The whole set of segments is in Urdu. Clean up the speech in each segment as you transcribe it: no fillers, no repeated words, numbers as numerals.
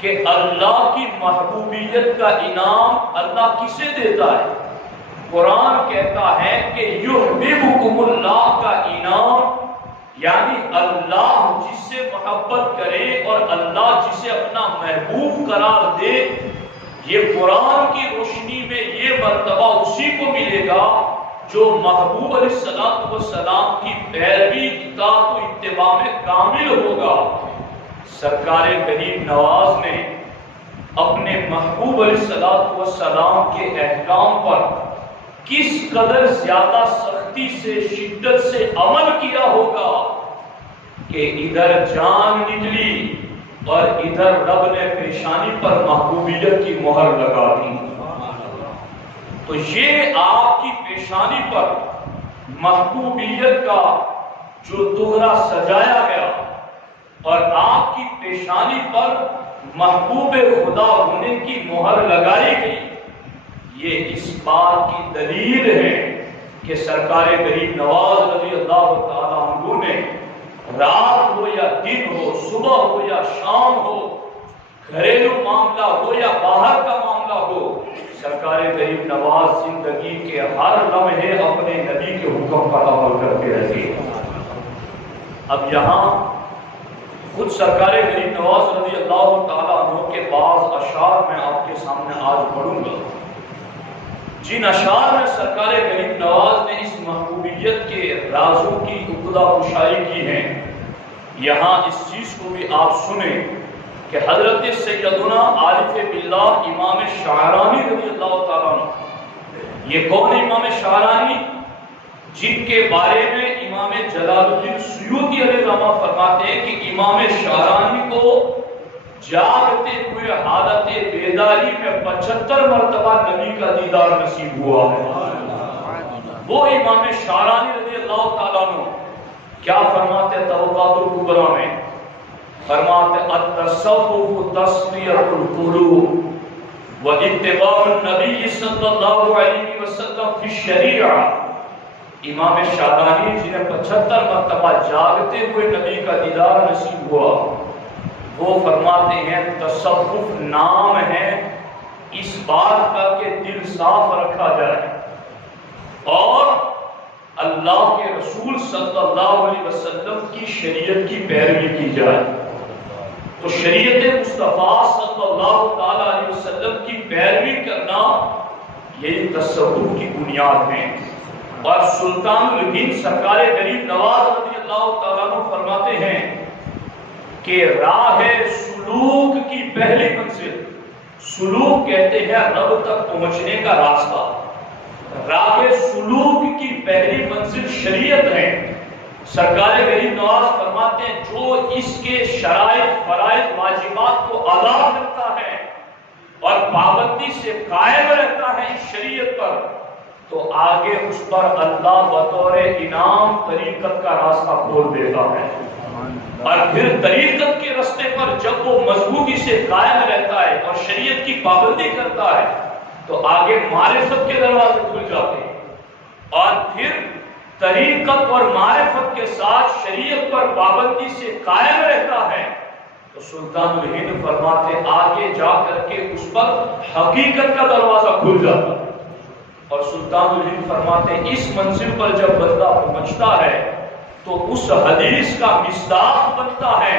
کہ اللہ کی محبوبیت کا انعام اللہ کسے دیتا ہے؟ قرآن کہتا ہے کہ یحببکم اللہ کا انعام یعنی اللہ جس سے محبت کرے اور اللہ جسے اپنا محبوب قرار دے، یہ قرآن کی روشنی میں یہ مرتبہ اسی کو ملے گا جو محبوب علیہ السلام کی پیروی، اطاعت و اتباع میں کامل ہوگا۔ سرکار غریب نواز نے اپنے محبوب علیہ السلام کے احکام پر کس قدر زیادہ سختی سے، شدت سے عمل کیا ہوگا کہ ادھر جان نکلی اور ادھر رب نے پیشانی پر محبوبیت کی مہر لگا دی۔ تو یہ آپ کی پیشانی پر محبوبیت کا جو دوہرا سجایا گیا اور آپ کی پیشانی پر محبوب خدا ہونے کی مہر لگائی گئی، یہ اس بات کی دلیل ہے کہ سرکار غریب نواز رضی اللہ تعالیٰ عنہ نے رات ہو یا دن ہو، صبح ہو یا شام ہو، گھریلو معاملہ ہو یا باہر کا معاملہ ہو، سرکار غریب نواز زندگی کے ہر لمحے اپنے نبی کے حکم پر عمل کرتے رہے۔ اب یہاں خود سرکار غریب نواز رضی اللہ تعالیٰ عنہ کے بعض اشعار میں آپ کے سامنے آج پڑھوں گا، جن اشعار میں سرکار غریب نواز نے اس محبوبیت کے رازوں کی ابتدا کشائی کی ہے۔ یہاں اس چیز کو بھی آپ سنیں کہ حضرت سیدنا عارف باللہ امام شعرانی رضی اللہ تعالیٰ عنہ، یہ کون امام شعرانی؟ جن کے بارے میں امام جلال الدین سیوطی علیہ رحمہ فرماتے ہیں کہ امام شعرانی کو جاگتے ہوئے حالت بیداری میں 75 مرتبہ نبی کا دیدار نصیب ہوا ہے۔ وہ امام شعرانی رضی اللہ تعالیٰ عنہ کیا فرماتے ہیں طبقات الکبریٰ میں؟ فرماتے التصوف تصفیۃ القلوب و اتباع النبی صلی اللہ علیہ وسلم فی الشریعہ۔ امام شعرانی جنہیں 75 مرتبہ جاگتے ہوئے نبی کا دیدار نصیب ہوا، وہ فرماتے ہیں تصوف نام ہے اس بات کا کہ دل صاف رکھا جائے اور اللہ کے رسول صلی اللہ علیہ وسلم کی شریعت کی پیروی کی جائے۔ تو شریعت مصطفیٰ صلی اللہ تعالی علیہ وسلم کی پیروی کرنا یہی تصوف کی بنیاد ہے۔ اور سلطان الہند سرکار غریب نواز رضی اللہ تعالیٰ عنہ فرماتے ہیں کہ راہ سلوک کی پہلی منزل، سلوک کہتے ہیں رب تک پہنچنے کا راستہ، راہ سلوک کی پہلی منزل شریعت ہے۔ سرکار غریب نواز فرماتے ہیں جو اس کے شرائط، فرائض، واجبات کو ادا کرتا ہے اور پابندی سے قائم رہتا ہے اس شریعت پر، تو آگے اس پر اللہ بطور انعام طریقت کا راستہ کھول دیتا ہے۔ اور پھر طریقت کے راستے پر جب وہ مضبوطی سے قائم رہتا ہے اور شریعت کی پابندی کرتا ہے تو آگے معرفت کے دروازے کھل جاتے ہیں، اور پھر طریقت اور معرفت کے ساتھ شریعت پر پابندی سے قائم رہتا ہے تو سلطان الہند فرماتے آگے جا کر کے اس پر حقیقت کا دروازہ کھل جاتا ہے۔ اور سلطان الہند فرماتے ہیں اس منزل پر جب بندہ پہنچتا ہے تو اس حدیث کا مصداق بنتا ہے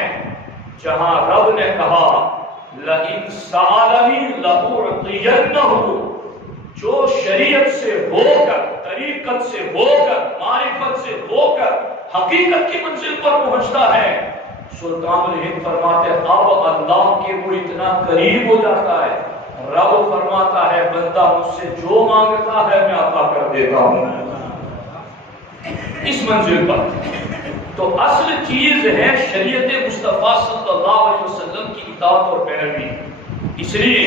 جہاں رب نے کہا لئن سألنی لأعطینہ، جو شریعت سے ہو کر، طریقت سے ہو کر، معرفت سے ہو کر حقیقت کی منزل پر پہنچتا ہے، سلطان الہند فرماتے ہیں اب اللہ کے وہ اتنا قریب ہو جاتا ہے، رب فرماتا ہے بندہ مجھ سے جو مانگتا ہے میں عطا کر دیتا ہوں اس منزل پر۔ تو اصل چیز ہے شریعت مصطفیٰ صلی اللہ علیہ وسلم کی اطاعت اور پیروی۔ اس لیے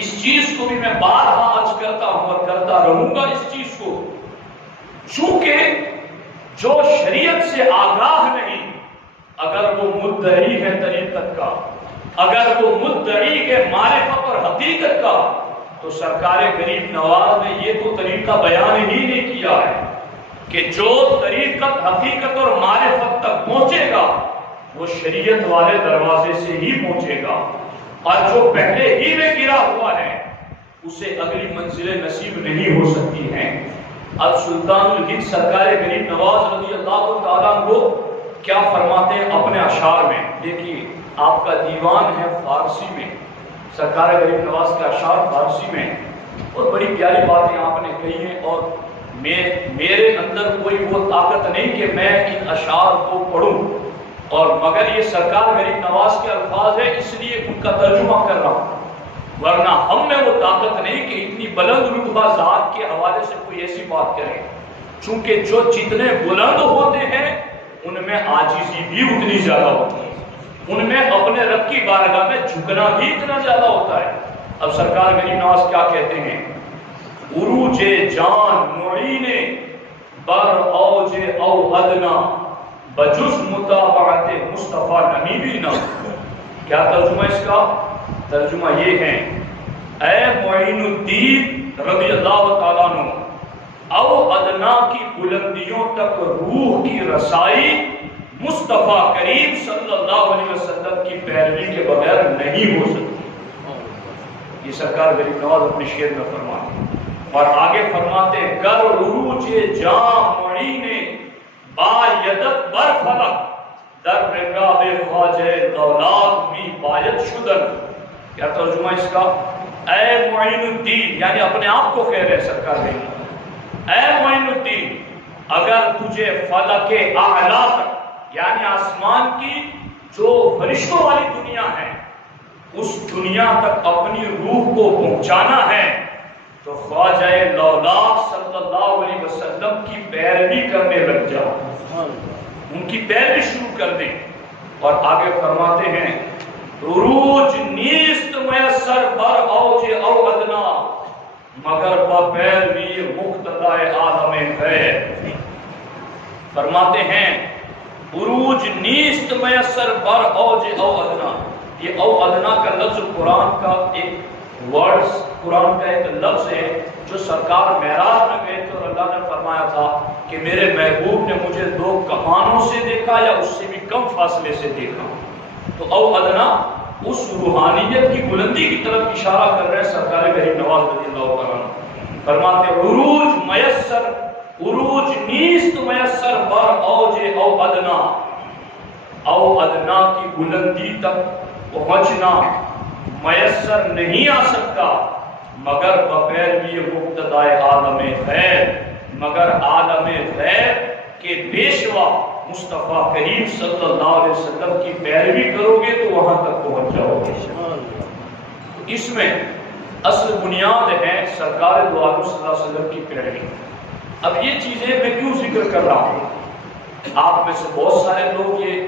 اس چیز کو بھی میں بارہا عرض کرتا ہوں اور کرتا رہوں گا اس چیز کو، چونکہ جو شریعت سے آگاہ نہیں، اگر وہ مدعی ہے طریقت کا، اگر وہ مدعی ہے معرفت اور حقیقت کا، تو سرکار غریب نواز نے یہ تو طریقہ بیان ہی نہیں کیا ہے کہ جو طریقت، حقیقت اور معرفت تک پہنچے گا وہ شریعت والے دروازے سے ہی پہنچے گا۔ اور جو پہلے ہی میں گرا ہوا ہے اسے اگلی منزلیں نصیب نہیں ہو سکتی ہیں۔ اب سلطان الہند سرکار غریب نواز رضی اللہ تعالیٰ عنہ کیا فرماتے ہیں اپنے اشعار میں؟ دیکھیے آپ کا دیوان ہے فارسی میں، سرکار غریب نواز کے اشعار فارسی میں، اور بڑی پیاری باتیں آپ نے کہی ہیں، اور میرے اندر کوئی وہ طاقت نہیں کہ میں ان اشعار کو پڑھوں، اور مگر یہ سرکار غریب نواز کے الفاظ ہے اس لیے ان کا ترجمہ کر رہا ہوں، ورنہ ہم میں وہ طاقت نہیں کہ اتنی بلند رتبہ ذات کے حوالے سے کوئی ایسی بات کرے، چونکہ جو جتنے بلند ہوتے ہیں ان میں عاجزی بھی اتنی زیادہ ہوتی ہے، ان میں اپنے رب کی بارگاہ میں جھکنا بھی اتنا زیادہ ہوتا ہے۔ اب سرکار غریب نواز کیا کہتے ہیں؟ عروج جان معین بر اوج او ادنا بجز متابعت مصطفیٰ نبی نہ۔ کیا ترجمہ اس کا؟ ترجمہ یہ ہے، اے معین الدین رضی اللہ تعالیٰ عنہ، او ادنا کی بلندیوں تک روح کی رسائی مصطفیٰ کریم صلی اللہ علیہ وسلم کی پیروی کے بغیر نہیں ہو سکتی۔ یہ سرکار غریب نواز اپنے شعر میں فرماتے ہیں، اور آگے فرماتے ہیں، گر عروج جام معین با یدت بر فلک در رکاب خواجہ دولات می باید شدن۔ کیا ترجمہ اس کا؟ اے معین الدین، یعنی اپنے آپ کو کہہ رہے سرکار غریب، اے معین الدین اگر تجھے فلک اعلیٰ تک، یعنی آسمان کی جو فرشتوں والی دنیا ہے اس دنیا تک اپنی روح کو پہنچانا ہے تو خواجہ لولاک صلی اللہ علیہ وسلم کی پیروی کرنے لگ جاؤ، ان کی پیروی شروع کر دیں۔ اور آگے فرماتے ہیں، عروج نیست میسر بر اوج او ادنا مگر بپیروی مقتدائے عالم خیر۔ فرماتے ہیں عروج نیست میسر بر اوج او ادنا، یہ او ادنا کا لفظ قرآن کا ایک ورڈز، قرآن کا ایک لفظ ہے جو سرکار معراج میں گئے تھے اور اللہ نے فرمایا تھا کہ میرے محبوب نے مجھے 2 کمانوں سے دیکھا یا اس سے بھی کم فاصلے سے دیکھا۔ تو او ادنا اس روحانیت کی بلندی کی طرف اشارہ کر رہے سرکار غریب نواز رضی اللہ عنہ۔ فرماتے عروج میسر، عروج نیست میسر بر اوج او ادنا، او ادنا کی بلندی تک پہنچنا میسر نہیں آ سکتا مگر بپیروی مقتدائے عالم خیر، مگر عالم خیر کے پیشوا مصطفیٰ کریم صلی اللہ علیہ وسلم کی پیروی کرو گے تو وہاں تک پہنچ جاؤ گے۔ اس میں اصل بنیاد ہے سرکار دو عالم صلی اللہ علیہ وسلم کی پیروی۔ اب یہ چیزیں میں کیوں ذکر کر رہا ہوں؟ آپ میں سے بہت سارے لوگ یہ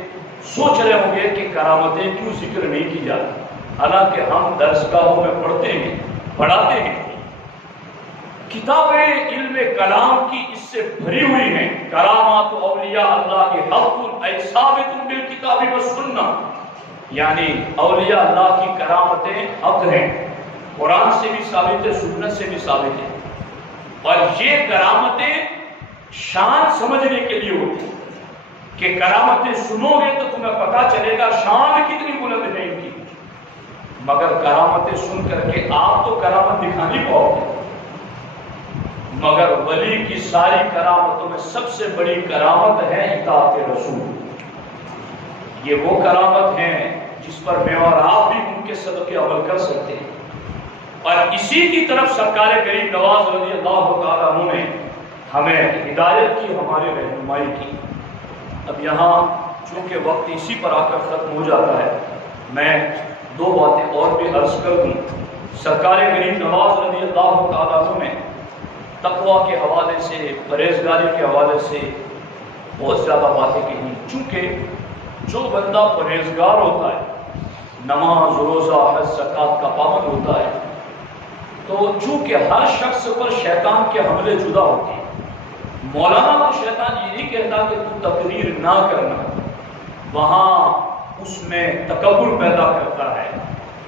سوچ رہے ہوں گے کہ کرامتیں کیوں ذکر نہیں کی جاتی، حالانکہ ہم درسگاہوں میں پڑھتے ہیں، پڑھاتے ہیں، کتابیں علم کلام کی اس سے بھری ہوئی ہیں۔ کرامات اولیاء اللہ کے حق ای ثابت بالکتاب والسنہ، یعنی اولیاء اللہ کی کرامتیں حق ہیں، قرآن سے بھی ثابت ہے، سنت سے بھی ثابت ہے، اور یہ کرامتیں شان سمجھنے کے لیے ہوتی ہیں کہ کرامتیں سنو گے تو تمہیں پتا چلے گا شان کتنی بلند ہے ان کی، مگر کرامتیں سن کر کے آپ تو کرامت دکھا نہیں پاؤ گے، مگر ولی کی ساری کرامتوں میں سب سے بڑی کرامت ہے اطاعت رسول۔ یہ وہ کرامت ہے جس پر میں اور آپ بھی ان کے صدقے عمل کر سکتے ہیں، اور اسی کی طرف سرکار غریب نواز رضی اللہ تعالیٰ عنہ نے ہمیں ہدایت کی، ہمارے رہنمائی کی۔ اب یہاں چونکہ وقت اسی پر آ کر ختم ہو جاتا ہے، میں 2 باتیں اور بھی عرض کر دوں۔ سرکار غریب نواز رضی اللہ تعالیٰ عنہ نے تقویٰ کے حوالے سے، پرہیزگاری کے حوالے سے بہت زیادہ باتیں کہیں، چونکہ جو بندہ پرہیزگار ہوتا ہے، نماز روزہ حج زکوٰۃ کا پابند ہوتا ہے، تو چونکہ ہر شخص پر شیطان کے حملے جدا ہوتے ہیں، مولانا کو شیطان یہ نہیں کہتا کہ تو تقریر نہ کرنا، وہاں اس میں تکبر پیدا کرتا ہے،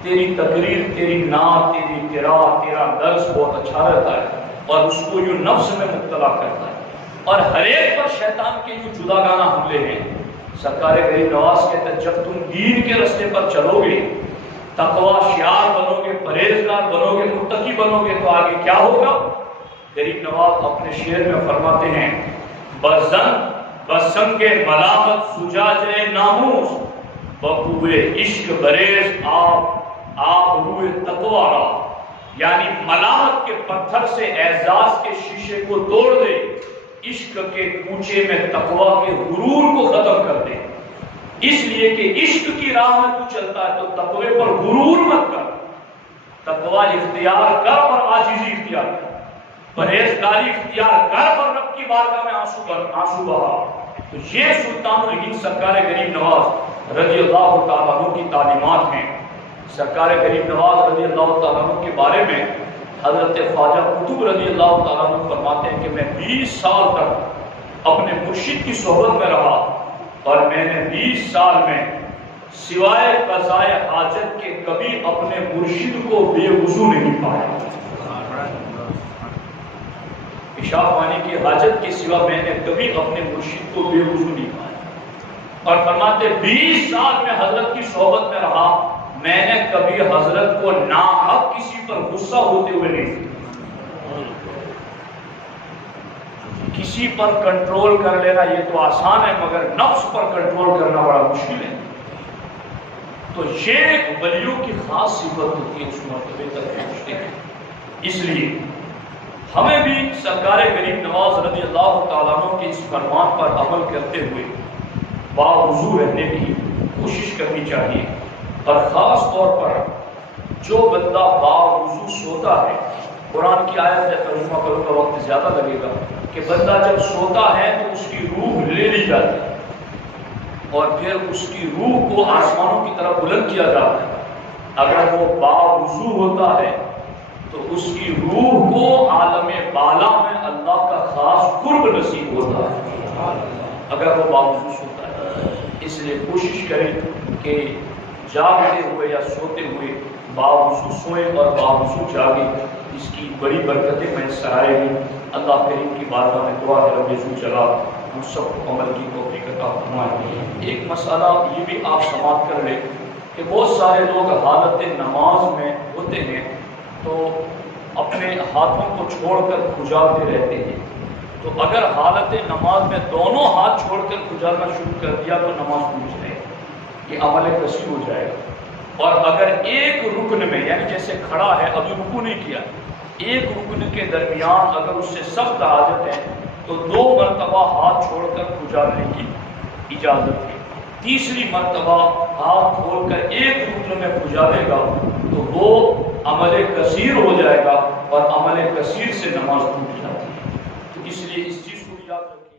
تیری تقریر، تیری نعت، تیری قرات، تیرا درس بہت اچھا رہتا ہے، اور اس کو یوں نفس میں مبتلا کرتا ہے، اور ہر ایک پر شیطان کے یوں جداگانہ حملے ہیں۔ سرکار غریب نواز کہتے ہیں جب تم دین کے رستے پر چلو گے تقوی شعار بنو گے، پرہیزگار بنو گے، متقی بنو گے تو آگے کیا ہوگا؟ غریب نواز اپنے شعر میں فرماتے ہیں بسنگ ملامت زجاجہ ناموس بقوے عشق بریز آپ روئے تقوی را، یعنی ملامت کے پتھر سے اعزاز کے شیشے کو توڑ دے، عشق کے کوچے میں تقوی کے غرور کو ختم کر دے۔ اس لیے کہ عشق کی راہ میں تو چلتا ہے تو تقوی پر غرور مت کر، تقوی اختیار کر اور عاجزی اختیار کر، پرہیزگاری اختیار کر اور رب کی بارگاہ میں آنسو بہا۔ تو یہ سلطان الہند سرکار غریب نواز رضی اللہ تعالیٰ عنہ کی تعلیمات ہیں۔ سرکار غریب نواز رضی اللہ تعالیٰ عنہ کے بارے میں حضرت خواجہ قطب رضی اللہ تعالیٰ عنہ فرماتے ہیں کہ میں 20 سال تک اپنے مرشد کی صحبت میں رہا اور میں نے 20 سال میں سوائے قضائے حاجت کے کبھی اپنے مرشد کو بے وضو نہیں پایا۔ پیشاب پانی کی حاجت کے سوا میں نے کبھی اپنے مرشد کو بے وضو نہیں پایا۔ اور فرماتے 20 سال میں حضرت کی صحبت میں رہا، میں نے کبھی حضرت کو ناحق کسی پر غصہ ہوتے ہوئے نہیں دیکھا۔ کسی پر کنٹرول کر لینا یہ تو آسان ہے، مگر نفس پر کنٹرول کرنا بڑا مشکل ہے۔ تو یہ ولیوں کی خاص صفت ہوتی ہے، اس مرتبے تک پہنچتے ہیں۔ اس لیے ہمیں بھی سرکار غریب نواز رضی اللہ تعالیٰ عنہ کے اس فرمان پر عمل کرتے ہوئے باوضو رہنے کی کوشش کرنی چاہیے، اور خاص طور پر جو بندہ باوضو سوتا ہے، قرآن کی آیت ہے، ترجمہ کروں کا وقت زیادہ لگے گا، کہ بندہ جب سوتا ہے تو اس کی روح لے لی جاتی ہے اور پھر اس کی روح کو آسمانوں کی طرف بلند کیا جاتا ہے۔ اگر وہ باوضو ہوتا ہے تو اس کی روح کو عالم بالا میں اللہ کا خاص قرب نصیب ہوتا ہے اگر وہ باوضو سوتا ہے۔ اس لیے کوشش کریں کہ جاگتے ہوئے یا سوتے ہوئے باوضو سوئیں اور باوضو جاگیں، اس کی بڑی برکتیں میں سرائے گی۔ اللہ کریم کی بارگاہ میں دعا ہے رب یسوع جلال ہم سب کو عمل کی توفیق عطا فرمائے۔ ایک مسئلہ یہ بھی آپ سماعت کر لیں کہ بہت سارے لوگ حالت نماز میں ہوتے ہیں تو اپنے ہاتھوں کو چھوڑ کر کھجالتے رہتے ہیں۔ تو اگر حالت نماز میں دونوں ہاتھ چھوڑ کر کھجالنا شروع کر دیا تو نماز ٹوٹ جائے گی، یہ عمل کثیر ہو جائے گا۔ اور اگر ایک رکن میں، یعنی جیسے کھڑا ہے ابھی رکوع نہیں کیا، ایک رکن کے درمیان اگر اس سے سخت حاجت ہے تو 2 مرتبہ ہاتھ چھوڑ کر کھجالنے کی اجازت ہے۔ تیسری مرتبہ ہاتھ کھول کر ایک رکن میں کھجالے گا تو وہ عمل کثیر ہو جائے گا، اور عمل کثیر سے نماز ٹوٹ جاتی ہے۔ تو اس لیے اس چیز کو یاد رکھیں۔